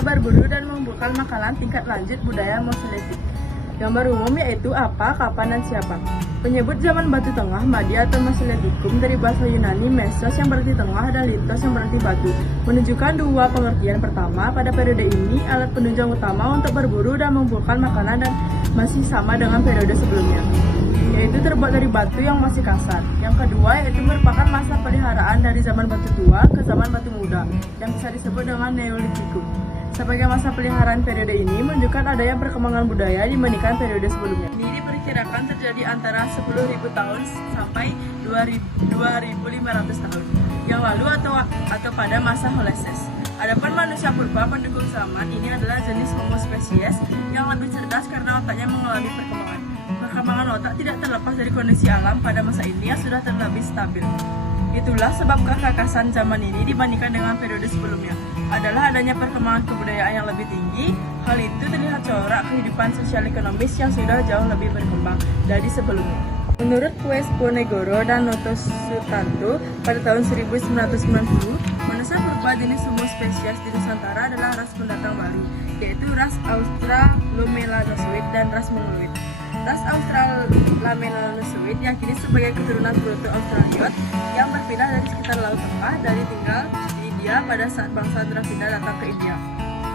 Berburu dan mengumpulkan makanan tingkat lanjut budaya Mesolithik. Gambar umum yaitu apa, kapan, dan siapa. Penyebut zaman batu tengah, Madia atau Mesolithikum dari bahasa Yunani mesos yang berarti tengah dan litos yang berarti batu, menunjukkan dua pengertian. Pertama, pada periode ini alat penunjang utama untuk berburu dan mengumpulkan makanan dan masih sama dengan periode sebelumnya, yaitu terbuat dari batu yang masih kasar. Yang kedua yaitu merupakan masa peliharaan dari zaman batu tua ke zaman batu muda yang bisa disebut dengan Neolitikum. Sebagai masa peliharaan periode ini menunjukkan adanya perkembangan budaya dibandingkan periode sebelumnya. Ini diperkirakan terjadi antara 10.000 tahun sampai 2.500 tahun yang lalu atau pada masa Holeses. Adapun manusia purba pendukung zaman ini adalah jenis Homo spesies yang lebih cerdas karena otaknya mengalami perkembangan. Perkembangan otak tidak terlepas dari kondisi alam pada masa ini yang sudah terlebih stabil. Itulah sebab kekakasan zaman ini dibandingkan dengan periode sebelumnya adalah adanya perkembangan kebudayaan yang lebih tinggi. Hal itu terlihat corak kehidupan sosial ekonomis yang sudah jauh lebih berkembang dari sebelumnya. Menurut Quest Ponegoro dan Noto Sutanto pada tahun 1990, manusia purba jenis Homo spesies di Nusantara adalah ras pendatang baru, yaitu ras Australomelanozoid dan ras Mongoloid. Ras Australomelanozoid diyakini sebagai keturunan Proto-Australiot yang berpindah dari sekitar Laut Tengah dari tinggal di India pada saat bangsa Dravida datang ke India.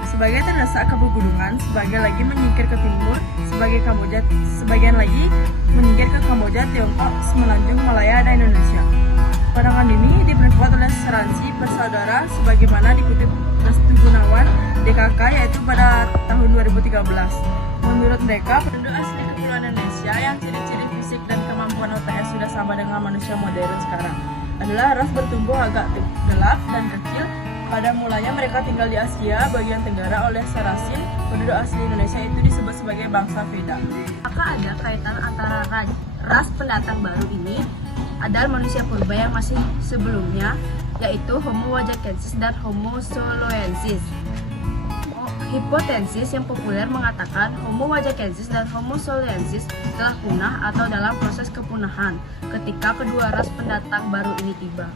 Sebagai terdesak ke pegunungan, sebagian lagi menyingkir ke timur, sebagian lagi menyingkir ke Kamboja, Tiongkok, Semenanjung, Malaya, dan Indonesia. Pandangan ini diperkuat oleh Seransi bersaudara sebagaimana dikutip Restu Gunawan DKK yaitu pada tahun 2013. Menurut mereka, penduduk asli Kepulauan Indonesia yang ciri-ciri fisik dan kemampuan otaknya sudah sama dengan manusia modern sekarang adalah ras bertumbuh agak gelap dan kecil. Pada mulanya mereka tinggal di Asia bagian tenggara. Oleh Sarasin, penduduk asli Indonesia itu disebut sebagai bangsa Veda. Apakah ada kaitan antara ras pendatang baru ini adalah manusia purba yang masih sebelumnya, yaitu Homo wajakensis dan Homo soloensis? Hipotesis yang populer mengatakan Homo wajakensis dan Homo soloensis telah punah atau dalam proses kepunahan ketika kedua ras pendatang baru ini tiba.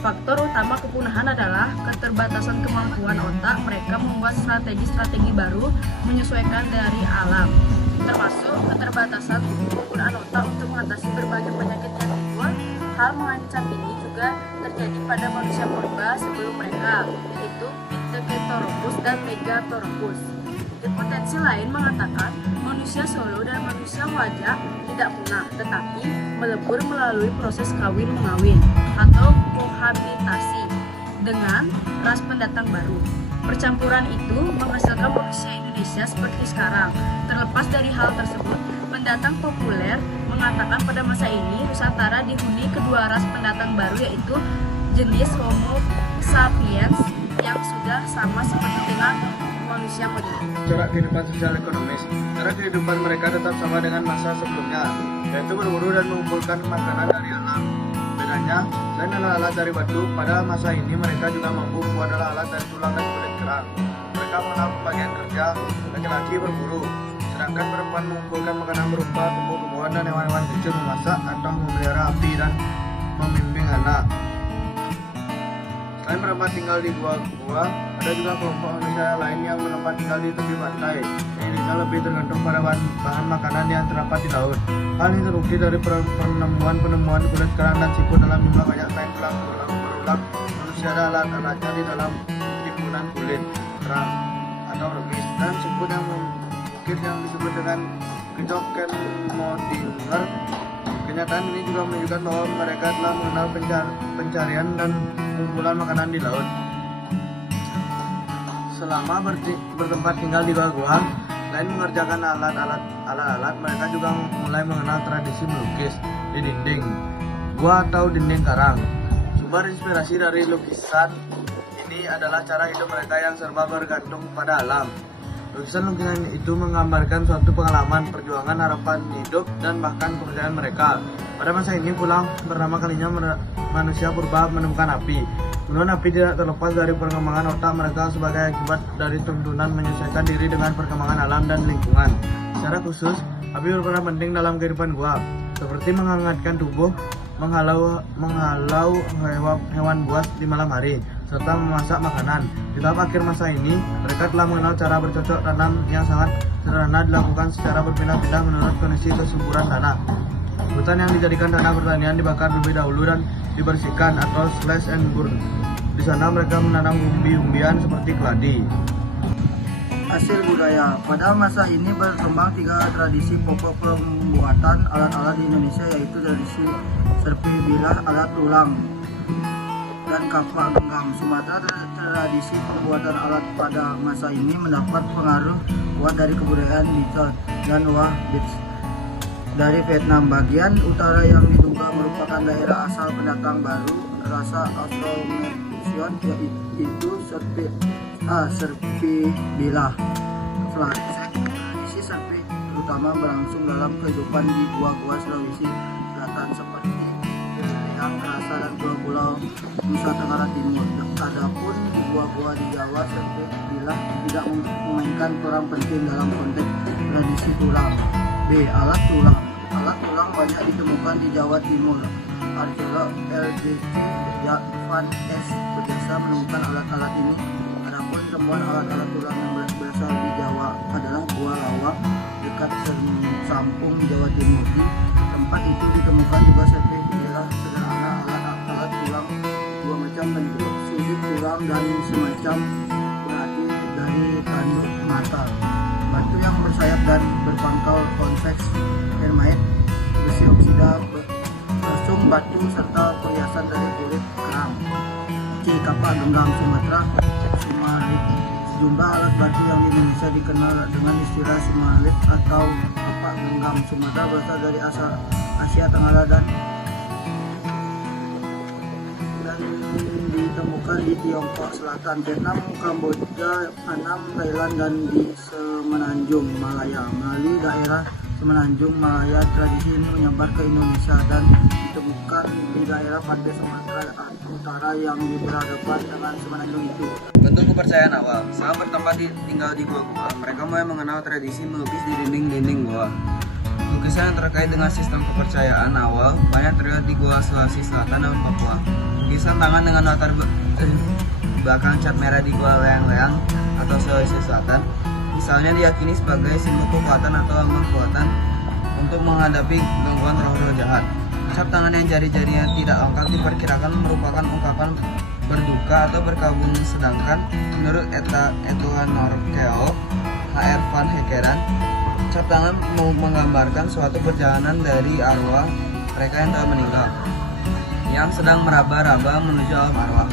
Faktor utama kepunahan adalah keterbatasan kemampuan otak mereka membuat strategi-strategi baru menyesuaikan dari alam, termasuk keterbatasan penggunaan otak untuk mengatasi berbagai penyakit yang timbul. Hal mengancam ini juga terjadi pada manusia purba sebelum mereka, yaitu Pithecanthropus dan Megathropus. Hipotesis lain mengatakan manusia solo dan manusia wajah tidak punah, tetapi melebur melalui proses kawin-mengawin atau kohabitasi dengan ras pendatang baru. Percampuran itu menghasilkan manusia Indonesia seperti sekarang. Terlepas dari hal tersebut, pendatang populer mengatakan pada masa ini Nusantara dihuni kedua ras pendatang baru, yaitu jenis Homo sapiens yang sudah sama seperti dengan manusia modern. Corak kehidupan sosial ekonomis, cara kehidupan mereka tetap sama dengan masa sebelumnya, yaitu berburu dan mengumpulkan makanan dari alam. Bedanya, selain alat-alat dari batu, pada masa ini mereka juga mampu membuat alat dari tulang dan kulit kerang. Mereka mengenal pembagian kerja, laki-laki berburu, sedangkan perempuan mengumpulkan makanan berupa tumbuh-tumbuhan dan hewan-hewan kecil, memasak atau memelihara api dan membimbing anak. Selain perempuan tinggal di gua-gua, ada juga kelompok manusia lain yang menetap tinggal di tepi pantai. Ini bisa lebih tergantung pada bahan makanan yang terdapat di laut. Hal ini terbukti dari penemuan kulit kerang dan siput dalam jumlah banyak selain telah berulang manusia ada alat-alatnya di dalam timbunan kulit kerang atau remis dan siput yang mungkin yang disebut dengan Phytochemodinger. Kenyataan ini juga menunjukkan bahwa mereka telah mengenal pencarian dan kumpulan makanan di laut. Selama bertempat tinggal di gua-gua, selain mengerjakan alat-alat, mereka juga mulai mengenal tradisi melukis di dinding gua atau dinding karang. Sumber inspirasi dari lukisan ini adalah cara hidup mereka yang serba bergantung pada alam. Lukisan-lukisan itu menggambarkan suatu pengalaman, perjuangan, harapan hidup, dan bahkan pekerjaan mereka. Pada masa ini pula pertama kalinya manusia purba menemukan api. Menurut api tidak terlepas dari perkembangan otak mereka sebagai akibat dari tuntunan menyesuaikan diri dengan perkembangan alam dan lingkungan. Secara khusus, api berperan penting dalam kehidupan gua, seperti menghangatkan tubuh, menghalau hewan buas di malam hari, serta memasak makanan. Di tahap akhir masa ini, mereka telah mengenal cara bercocok tanam yang sangat sederhana dilakukan secara berpindah-pindah menurut kondisi kesuburan tanah. Hutan yang dijadikan tanah pertanian dibakar terlebih dahulu dan dibersihkan atau slash and burn. Di sana mereka menanam umbi-umbian seperti keladi. Hasil budaya. Pada masa ini berkembang 3 tradisi pokok pembuatan alat-alat di Indonesia, yaitu tradisi serpi bilah, alat tulang, dan kapak genggam. Sumatera, tradisi pembuatan alat pada masa ini mendapat pengaruh kuat dari kebudayaan Lichot dan Wah Beach dari Vietnam. Bagian utara yang diduga merupakan daerah asal pendatang baru rasa Austronesian, yaitu serpi bilah. Selanjutnya, tradisi serpi terutama berlangsung dalam kehidupan di gua-gua Sulawesi Selatan seperti yang Rasa dan pulau-pulau Nusa Tenggara Timur. Adapun di gua-gua di Jawa, serpi bilah tidak memainkan peran penting dalam konteks tradisi tulang. B. Alat tulang. Alat tulang banyak ditemukan di Jawa Timur. Arkeolog LDC Van S berjasa menemukan alat-alat ini. Adapun temuan alat-alat tulang yang berasal di Jawa adalah Gua Lawak dekat Sampung, Jawa Timur. Di tempat itu ditemukan juga serpi bilah sederhana, alat-alat tulang dua macam bentuk, sudut tulang dan semacam berarti dari tanduk mata. Batu yang bersayap dan berpangkal konveks, termait, besi oksida, bersum batu serta perhiasan dari kulit kerang. C. Kapak genggam. Sumatera, Sumalit. Jumlah alat batu yang di Indonesia dikenal dengan istilah Sumalit atau kapak genggam. Sumatera berasal dari Asia Tenggara dan ditemukan di Tiongkok Selatan, Vietnam, Kamboja, Vietnam, Thailand, dan di Semenanjung Malaya. Melalui daerah Semenanjung Malaya, tradisi ini menyebar ke Indonesia dan ditemukan di daerah pantai Sumatera Utara yang berhadapan dengan Semenanjung itu. Bentuk kepercayaan awal. Saat bertempat tinggal di gua-gua, mereka mulai mengenal tradisi melukis di dinding-dinding gua. Lukisan yang terkait dengan sistem kepercayaan awal banyak terlihat di gua Sulawesi Selatan dan Papua. Lukisan tangan dengan latar belakang cat merah di gua Leang-Leang atau Sulawesi Selatan misalnya diyakini sebagai simbol kekuatan atau lambang kekuatan untuk menghadapi gangguan roh-roh jahat. Cap tangan yang jari-jarinya tidak lengkap diperkirakan merupakan ungkapan berduka atau berkabung, sedangkan menurut Etuhan Norkeo HR Van Hekeran, cap tangan menggambarkan suatu perjalanan dari arwah mereka yang telah meninggal yang sedang meraba-raba menuju alam arwah.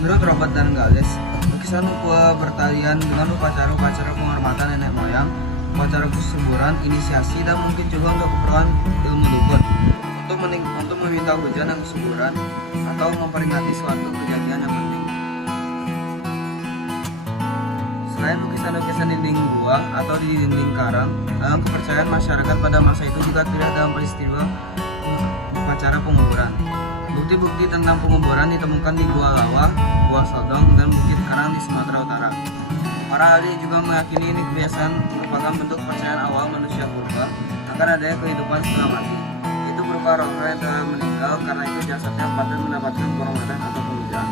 Menurut Robert dan Gales, lukisan gua bertalian dengan upacara-upacara penghormatan nenek moyang, upacara kesuburan, inisiasi, dan mungkin juga untuk keperluan ilmu dukun untuk meminta hujan dan kesuburan atau memperingati suatu kejadian yang penting. Selain lukisan-lukisan dinding gua atau di dinding karang, dalam kepercayaan masyarakat pada masa itu juga terlihat dalam peristiwa upacara penguburan. Bukti-bukti tentang penguburan ditemukan di Gua Lawa, Gua Sodong, dan Bukit Karang di Sumatera Utara. Para ahli juga meyakini ini kebiasaan merupakan bentuk kepercayaan awal manusia purba akan adanya kehidupan setelah mati. Itu berupa roh yang telah meninggal, karena itu jasadnya patut mendapatkan penghormatan atau pemujaan.